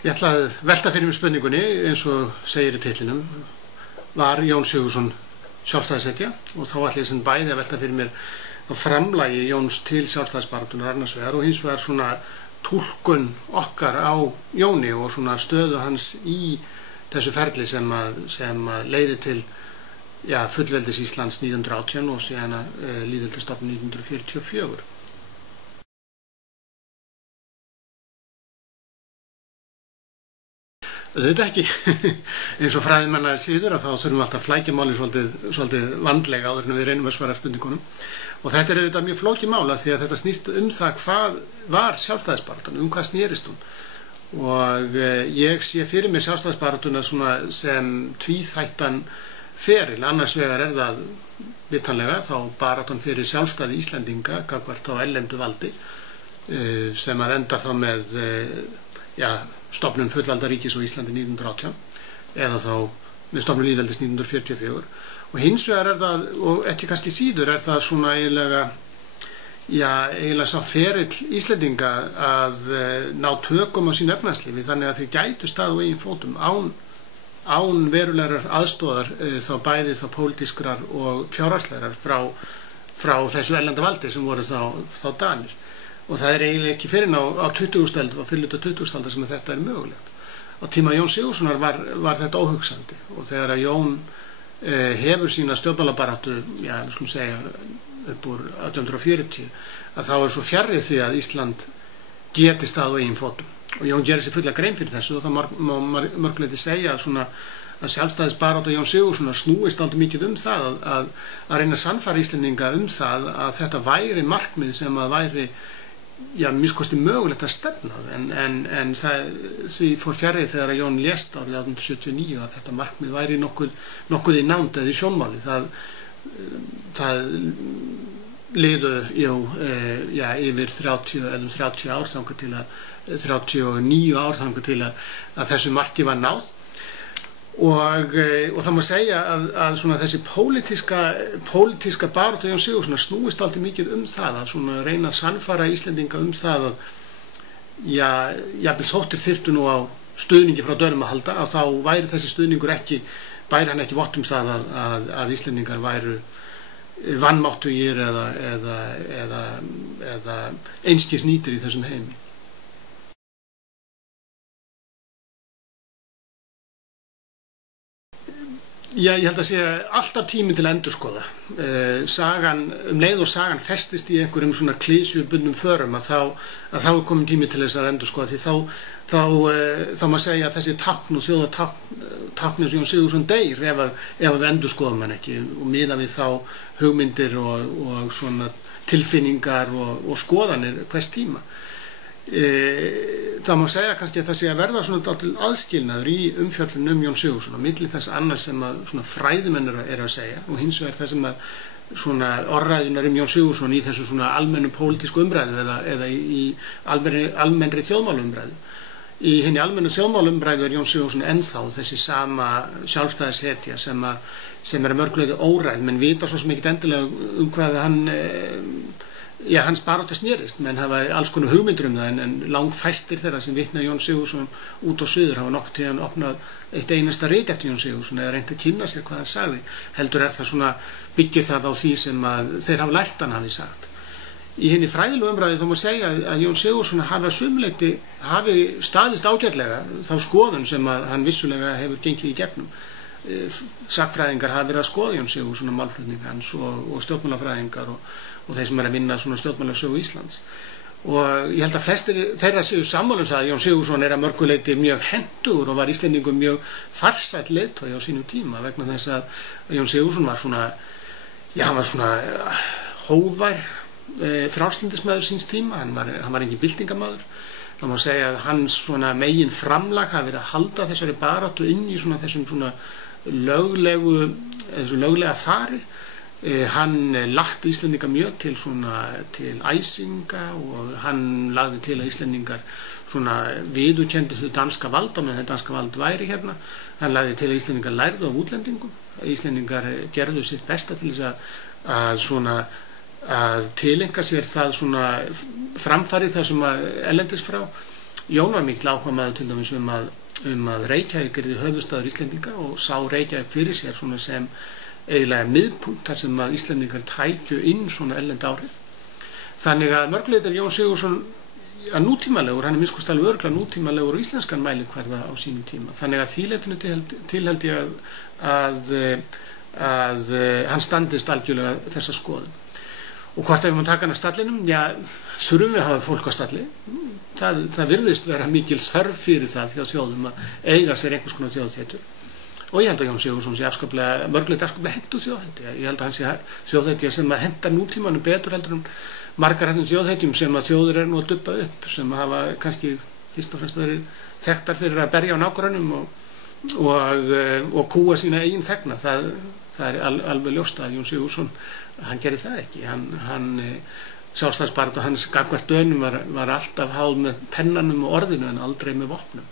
Ég ætla að velta fyrir mér spurningunni, eins og segir í titlinum, var Jón Sigurðsson sjálfstæðishetja, og þá ætla ég sem bæði að velta fyrir mér á framlagi Jóns til sjálfstæðisbaráttunnar annars vegar og hins vegar svona túlkun okkar á Jóni og svona stöðu hans í þessu ferli sem að leiði til fullveldis Íslands 1918 og síðan lýðveldisstofnun 1944. Þetta ekki, eins og fræðimennar síður að þá þurfum við alltaf að flækja máli svolítið vandlega áður en við reynum að svara spurningunum og þetta auðvitað mjög flókið mál því að þetta snýst það hvað var sjálfstæðisbaráttan, hvað snerist hún og ég sé fyrir mig sjálfstæðisbaráttuna sem tvíþættan feril, annars vegar það vitanlega þá baráttan fyrir sjálfstæði Íslendinga gagnvart á erlendu valdi sem að endar þá með stofnun fullvaldaríkis á Íslandi 1918 eða þá með stofnun lýðveldis 1944 og hins vegar það, og ekki kannski síður það svona eiginlega sá ferill Íslendinga að ná tökum á sínu efnahagslífi þannig að þeir gætu stað á eigin fótum án verulegrar aðstoðar þá bæði þá pólitískrar og fjárhagslegrar frá þessu erlenda valdi sem voru þá Danir. Og það eiginlega ekki fyrir á 20. öld og fyrir 20. aldar sem þetta mögulegt. Á tíma Jóns Sigurðssonar var þetta óhugsandi og þegar að Jón hefur sína stjórnmálabaráttu, við skulum segja upp úr 1840, að þá svo fjarri því að Ísland geti stað á eigin fótum. Og Jón gerir sér fulla grein fyrir þessu og það má mörguleyti segja að sjálfstæðisbarátta Jóns Sigurðssonar snúist aldrei mikið það að reyna að sannfæra Íslendinga það að þetta væri markmið sem að væri minnst mögulegt að stefna en því fór fjarri þegar Jón lést árið 1879 að þetta markmið væri nokkuð í nánd eða í sjónmáli það liðu yfir 30 ár þangað til að 39 ár þangað til að þessu marki var náð og það má segja að svona þessi pólitíska barátta Jóns Sigurðssonar snúist aldrei mikið það að svona reyna að sannfæra Íslendinga það að jafnvel þóttir þyrftu nú á stuðningi frá Dönum að halda að þá væri þessi stuðningur bæri hann ekki vott það að Íslendingar væru vanmáttugir eða einskis nýtir í þessum heimi. Ég held að sé alltaf tíminn til að endurskoða. Sagan, leið og sagan festist í einhverjum svona klisjubundnum förum að þá komin tími til þess að endurskoða því þá má segja að þessi tákn og þjóðartákn eins og Jón Sigurðsson deyr ef við endurskoðum hann ekki og miða við þá hugmyndir og svona tilfinningar og skoðanir hvers tíma. Það má segja kannski að það sé að verða svona aðskilnaður í umfjöllun Jón Sigurðsson á milli þess annars sem að svona fræðimenn eru að segja og hins vegar það sem að svona orðræðunar Jón Sigurðsson í þessu svona almennu pólitísku umræðu eða í almennri þjóðmálaumræðu. Í hinni almennu þjóðmálaumræðu Jón Sigurðsson ennþá þessi sama sjálfstæðishetja sem er að mörguleyti óræð menn vita svo sem ekkert endilega hvað hans barátta snerist, menn hafa alls konar hugmyndir það en langfæstir þeirra sem vitna Jón Sigurðsson út á suður hafa nokkuð tíðan opnað eitt einasta rit eftir Jón Sigurðsson eða reynt að kynna sér hvað hann sagði. Heldur það svona byggir það á því sem að þeir hafa lært hann hafi sagt. Í hinni fræðilegu umræðu þá má segja að Jón Sigurðsson hafi staðist ágætlega þá skoðun sem að hann vissulega hefur gengið í gegnum. Sagnfræðingar hafa verið að skoða Jón Sigurðsson málflutning hans og stjórnmálafræðingar og þeir sem að vinna svona stjórnmálasögu Íslands og ég held að flestir þeirra séu sammála það að Jón Sigurðsson að mörguleyti mjög hentugur og var Íslendingum mjög farsæll leiðtogi á sínum tíma vegna þess að Jón Sigurðsson var svona hógvær frjálslyndismaður síns tíma hann var engin byltingamaður það má segja að hans svona megin framlag hafi verið að halda þessari baráttu inn í svona þessum svona löglega fari hann lagt Íslendinga mjög til æsinga og hann lagði til að Íslendingar svona viðurkenndu þau danska vald á meðan danska vald væri hérna hann lagði til að Íslendingar lærðu af útlendingum Íslendingar gerðu sitt besta til þess að tileinka sér það svona framfarið það sem að erlendis frá Jón var mikil áhugamaður til dæmis að Reykjavík yrði höfuðstaður Íslendinga og sá Reykjavík fyrir sér svona sem eiginlega miðpunkt þar sem að Íslendingar tækju inn svona erlend áhrif. Þannig að mörguleyti Jón Sigurðsson að nútímalegur, hann minnst alveg örugglega nútímalegur og íslenskan mælikvarða á sínum tíma. Þannig að því leytinu til held ég að hann standist algjörlega þessa skoðun. Og hvort ef maður taka hann að stallinum, já, þurfum við að hafa fólk á stalli. Það virðist vera mikil þörf fyrir það hjá þjóðum að eiga sér einhvers konar þjóðhetjur. Og ég held að Jón Sigurðsson sé mörgulegt afskaplega hentuð þjóðhetja. Ég held að hann sé þjóðhetja sem að henta nútímanum betur heldur en margar hættum þjóðhetjum sem að þjóður nú að dubba upp, sem hafa kannski fyrst og fremst verið þekktar fyrir að berja á nágrönnum og kúa sína eigin þegna. Það alveg ljóst að Jón Sigurðsson, hann gerði það ekki. Sjálfstæðisbaráttu hans gagnvart Dönum var alltaf háð með pennanum og orðinu en aldrei með vopnum.